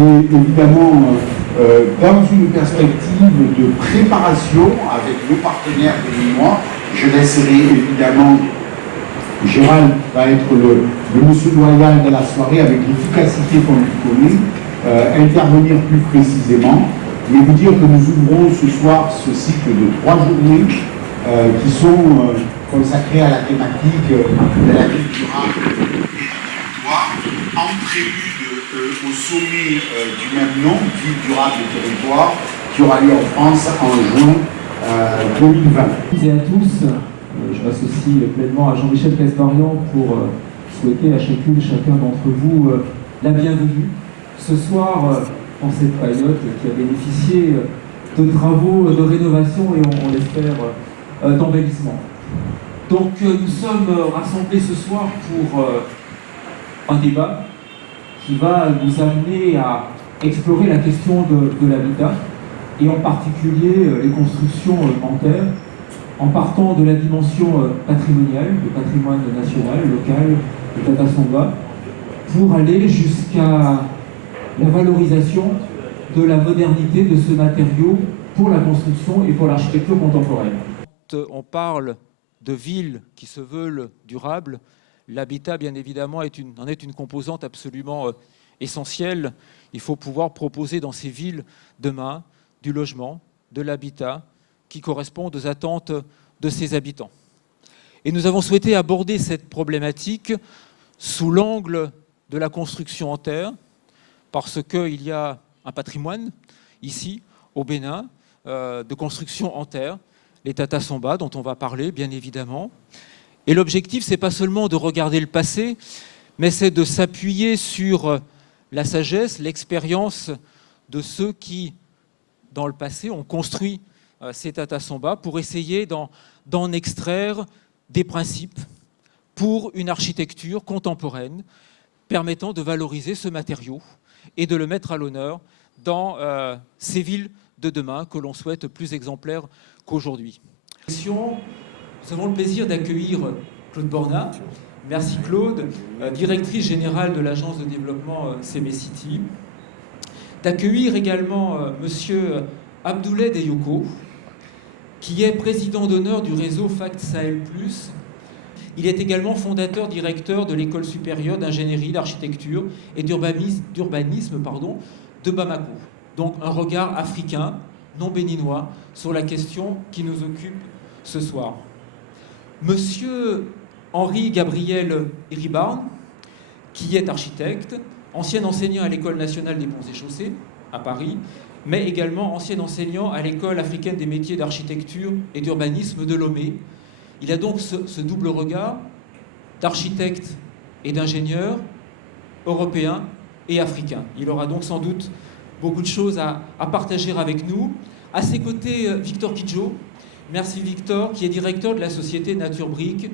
est évidemment dans une perspective de préparation avec nos partenaires béninois. Je laisserai évidemment Gérald va être le monsieur loyal de la soirée avec l'efficacité qu'on lui connaît, intervenir plus précisément, et vous dire que nous ouvrons ce soir ce cycle de 3 journées qui sont consacrées à la thématique de la ville durable et du territoire, en prélude au sommet du même nom, Ville durable et territoire, qui aura lieu en France en juin 2020. Et à tous, je m'associe pleinement à Jean-Michel Casbarian pour souhaiter à chacune et chacun d'entre vous la bienvenue ce soir en cette période qui a bénéficié de travaux de rénovation et on l'espère d'embellissement. Donc nous sommes rassemblés ce soir pour un débat qui va nous amener à explorer la question de l'habitat et en particulier les constructions en terre, en partant de la dimension patrimoniale, du patrimoine national, local, de Tata Samba, pour aller jusqu'à la valorisation de la modernité de ce matériau pour la construction et pour l'architecture contemporaine. On parle de villes qui se veulent durables. L'habitat, bien évidemment, en est une composante absolument essentielle. Il faut pouvoir proposer dans ces villes demain du logement, de l'habitat, qui correspondent aux attentes de ses habitants. Et nous avons souhaité aborder cette problématique sous l'angle de la construction en terre, parce qu'il y a un patrimoine, ici, au Bénin, de construction en terre, les Tata Samba, dont on va parler, bien évidemment. Et l'objectif, ce n'est pas seulement de regarder le passé, mais c'est de s'appuyer sur la sagesse, l'expérience de ceux qui, dans le passé, ont construit ces Tata Samba pour essayer d'en extraire des principes pour une architecture contemporaine permettant de valoriser ce matériau et de le mettre à l'honneur dans ces villes de demain que l'on souhaite plus exemplaires qu'aujourd'hui. Nous avons le plaisir d'accueillir Claude Borna. Merci Claude, directrice générale de l'agence de développement CB City. D'accueillir également monsieur Abdoulaye Deyoko, qui est président d'honneur du réseau FACT Sahel+. Il est également fondateur directeur de l'école supérieure d'ingénierie, d'architecture et d'urbanisme de Bamako. Donc un regard africain, non béninois, sur la question qui nous occupe ce soir. Monsieur Henri Gabriel Iribarne, qui est architecte, ancien enseignant à l'École nationale des ponts et chaussées à Paris, mais également ancien enseignant à l'École africaine des métiers d'architecture et d'urbanisme de Lomé. Il a donc ce double regard d'architecte et d'ingénieur européen et africain. Il aura donc sans doute beaucoup de choses à partager avec nous. À ses côtés, Victor Kidjo. Merci Victor, qui est directeur de la société Nature Brique.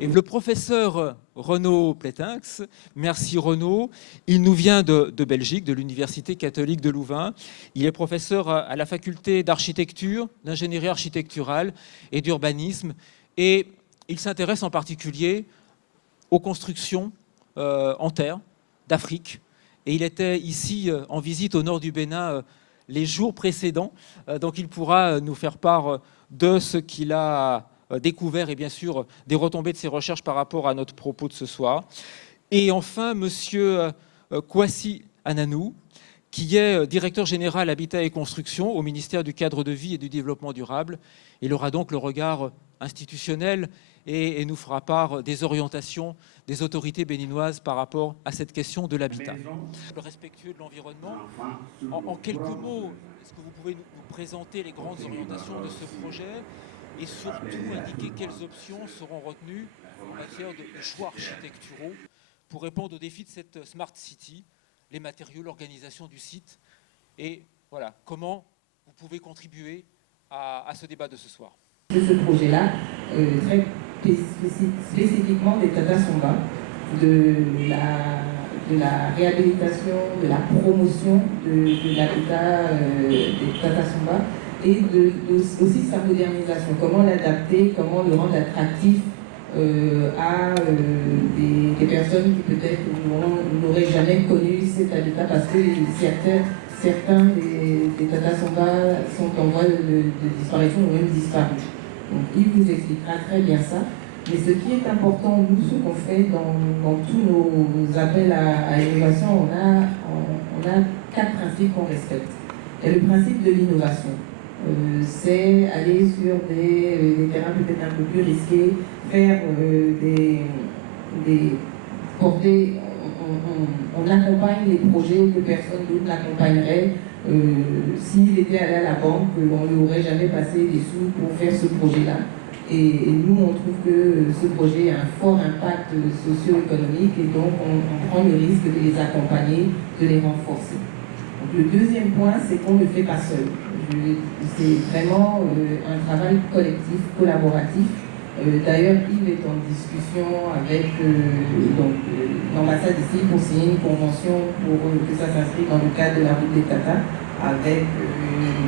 Et le professeur Renaud Plétinx, merci Renaud, il nous vient de Belgique, de l'Université catholique de Louvain. Il est professeur à la faculté d'architecture, d'ingénierie architecturale et d'urbanisme. Et il s'intéresse en particulier aux constructions en terre d'Afrique. Et il était ici en visite au nord du Bénin les jours précédents. Donc il pourra nous faire part de ce qu'il a découvert et bien sûr des retombées de ses recherches par rapport à notre propos de ce soir. Et enfin, monsieur Kwasi Ananou, qui est directeur général Habitat et Construction au ministère du Cadre de Vie et du Développement Durable. Il aura donc le regard institutionnel et nous fera part des orientations des autorités béninoises par rapport à cette question de l'habitat. Le respectueux de l'environnement, en quelques mots, est-ce que vous pouvez nous présenter les grandes orientations de ce projet et surtout indiquer quelles options seront retenues en matière de choix architecturaux pour répondre aux défis de cette Smart City, les matériaux, l'organisation du site et voilà, comment vous pouvez contribuer à ce débat de ce soir. De ce projet-là, très spécifiquement des Tata Samba, de la réhabilitation, de la promotion de l'habitat des Tata Samba et aussi sa modernisation. Comment l'adapter, comment le rendre attractif à des personnes qui peut-être n'auraient jamais connu cet habitat parce que certains des Tata Somba sont en voie de disparition ou même disparus. Donc il vous expliquera très bien ça. Mais ce qui est important, nous, ce qu'on fait dans tous nos appels à l'innovation, on a 4 principes qu'on respecte. Il y a le principe de l'innovation. C'est aller sur des terrains peut-être un peu plus risqués, faire porter, on accompagne les projets que personne d'autre n'accompagnerait. S'il était allé à la banque, on ne lui aurait jamais passé des sous pour faire ce projet-là. Et nous, on trouve que ce projet a un fort impact socio-économique et donc on prend le risque de les accompagner, de les renforcer. Donc, le deuxième point, c'est qu'on ne le fait pas seul. C'est vraiment un travail collectif, collaboratif. D'ailleurs, Yves est en discussion avec l'ambassade ici pour signer une convention pour que ça s'inscrive dans le cadre de la route des Tata avec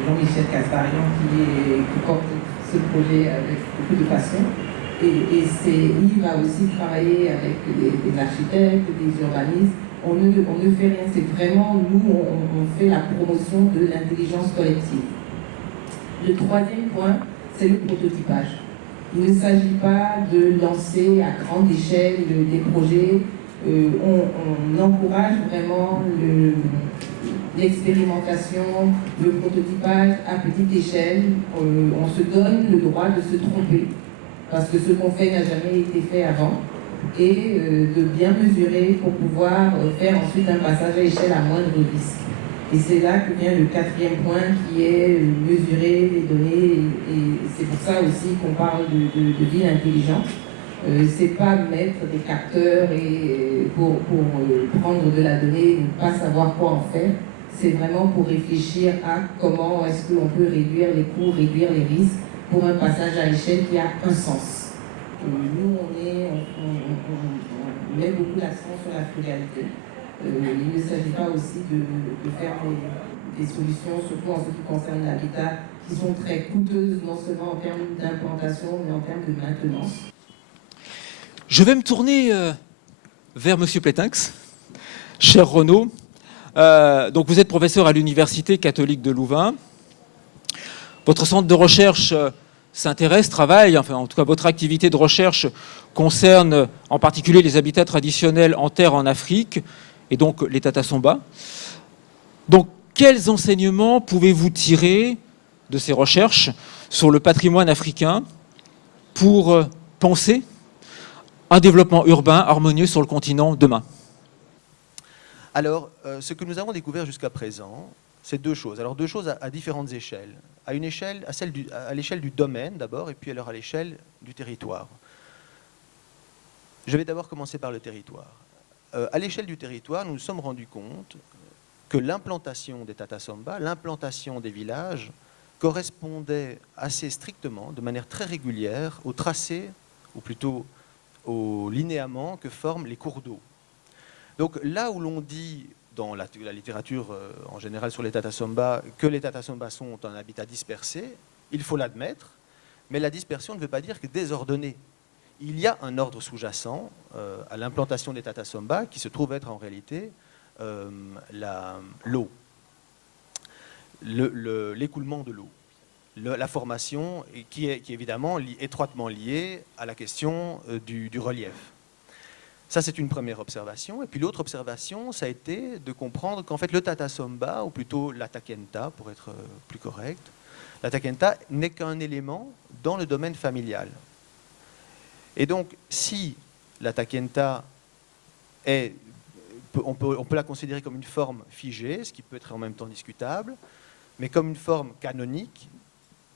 Jean-Michel Casparian qui porte ce projet avec beaucoup de passion. Et Yves a aussi travaillé avec des architectes, des urbanistes. On ne fait rien, c'est vraiment nous, on fait la promotion de l'intelligence collective. Le troisième point, c'est le prototypage. Il ne s'agit pas de lancer à grande échelle des projets. On encourage vraiment l'expérimentation, le prototypage à petite échelle. On se donne le droit de se tromper, parce que ce qu'on fait n'a jamais été fait avant, et de bien mesurer pour pouvoir faire ensuite un passage à échelle à moindre risque. Et c'est là que vient le quatrième point qui est mesurer les données, et c'est pour ça aussi qu'on parle de ville intelligente. C'est pas mettre des capteurs et pour prendre de la donnée et ne pas savoir quoi en faire. C'est vraiment pour réfléchir à comment est-ce qu'on peut réduire les coûts, réduire les risques pour un passage à échelle qui a un sens. Nous, on met beaucoup l'accent sur la frugalité. Il ne s'agit pas aussi de faire des solutions, surtout en ce qui concerne l'habitat, qui sont très coûteuses, non seulement en termes d'implantation, mais en termes de maintenance. Je vais me tourner vers Monsieur Plétinx, cher Renaud. Donc vous êtes professeur à l'Université catholique de Louvain. Votre centre de recherche travaille, enfin en tout cas votre activité de recherche concerne en particulier les habitats traditionnels en terre en Afrique, et donc les Tata Somba. Donc quels enseignements pouvez-vous tirer de ces recherches sur le patrimoine africain pour penser un développement urbain harmonieux sur le continent demain? Alors, ce que nous avons découvert jusqu'à présent, c'est deux choses. Alors, deux choses à différentes échelles. À l'échelle du domaine d'abord, et puis alors à l'échelle du territoire. Je vais d'abord commencer par le territoire. À l'échelle du territoire, nous nous sommes rendus compte que l'implantation des Tata Somba, l'implantation des villages, correspondait assez strictement, de manière très régulière, au tracé, ou plutôt au linéament que forment les cours d'eau. Donc là où l'on dit, dans la littérature en général sur les Tata Somba, que les Tata Somba sont un habitat dispersé, il faut l'admettre, mais la dispersion ne veut pas dire que désordonné. Il y a un ordre sous-jacent à l'implantation des Tata Somba qui se trouve être en réalité l'eau, l'écoulement de l'eau, la formation qui est évidemment étroitement liée à la question du relief. Ça, c'est une première observation. Et puis l'autre observation, ça a été de comprendre qu'en fait le Tata Somba, ou plutôt la Takenta pour être plus correct, la Takenta n'est qu'un élément dans le domaine familial. Et donc, si la Takenta on peut la considérer comme une forme figée, ce qui peut être en même temps discutable, mais comme une forme canonique,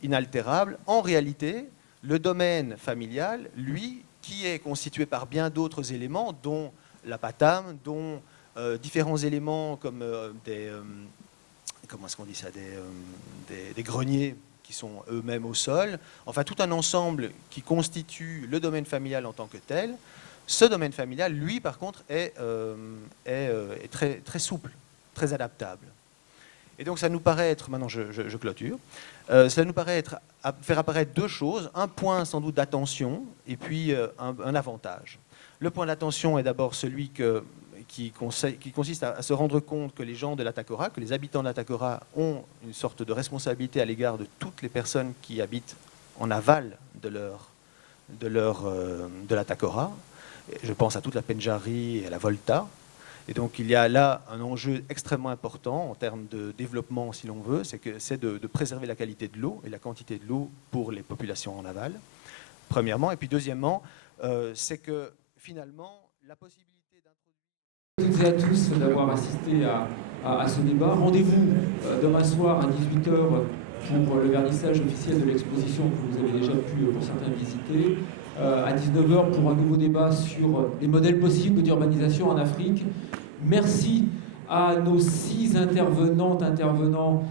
inaltérable, en réalité, le domaine familial, lui, qui est constitué par bien d'autres éléments, dont la patame, dont différents éléments comme comment est-ce qu'on dit ça, des greniers qui sont eux-mêmes au sol, enfin tout un ensemble qui constitue le domaine familial en tant que tel. Ce domaine familial, lui, par contre, est très, très souple, très adaptable. Et donc ça nous paraît être, maintenant je clôture, ça nous paraît faire apparaître deux choses, un point sans doute d'attention et puis un avantage. Le point d'attention est d'abord celui qui consiste à se rendre compte que les gens de l'Atakora, que les habitants de l'Atakora ont une sorte de responsabilité à l'égard de toutes les personnes qui habitent en aval de l'Atakora. Je pense à toute la Pendjari et à la Volta. Et donc il y a là un enjeu extrêmement important en termes de développement, si l'on veut, c'est de préserver la qualité de l'eau et la quantité de l'eau pour les populations en aval, premièrement. Et puis deuxièmement, c'est que finalement, la possibilité d'introduire... Toutes et à tous d'avoir assisté à ce débat. Rendez-vous demain soir à 18h pour le vernissage officiel de l'exposition que vous avez déjà pu, pour certains, visiter. À 19h pour un nouveau débat sur les modèles possibles d'urbanisation en Afrique. Merci à nos 6 intervenantes, intervenants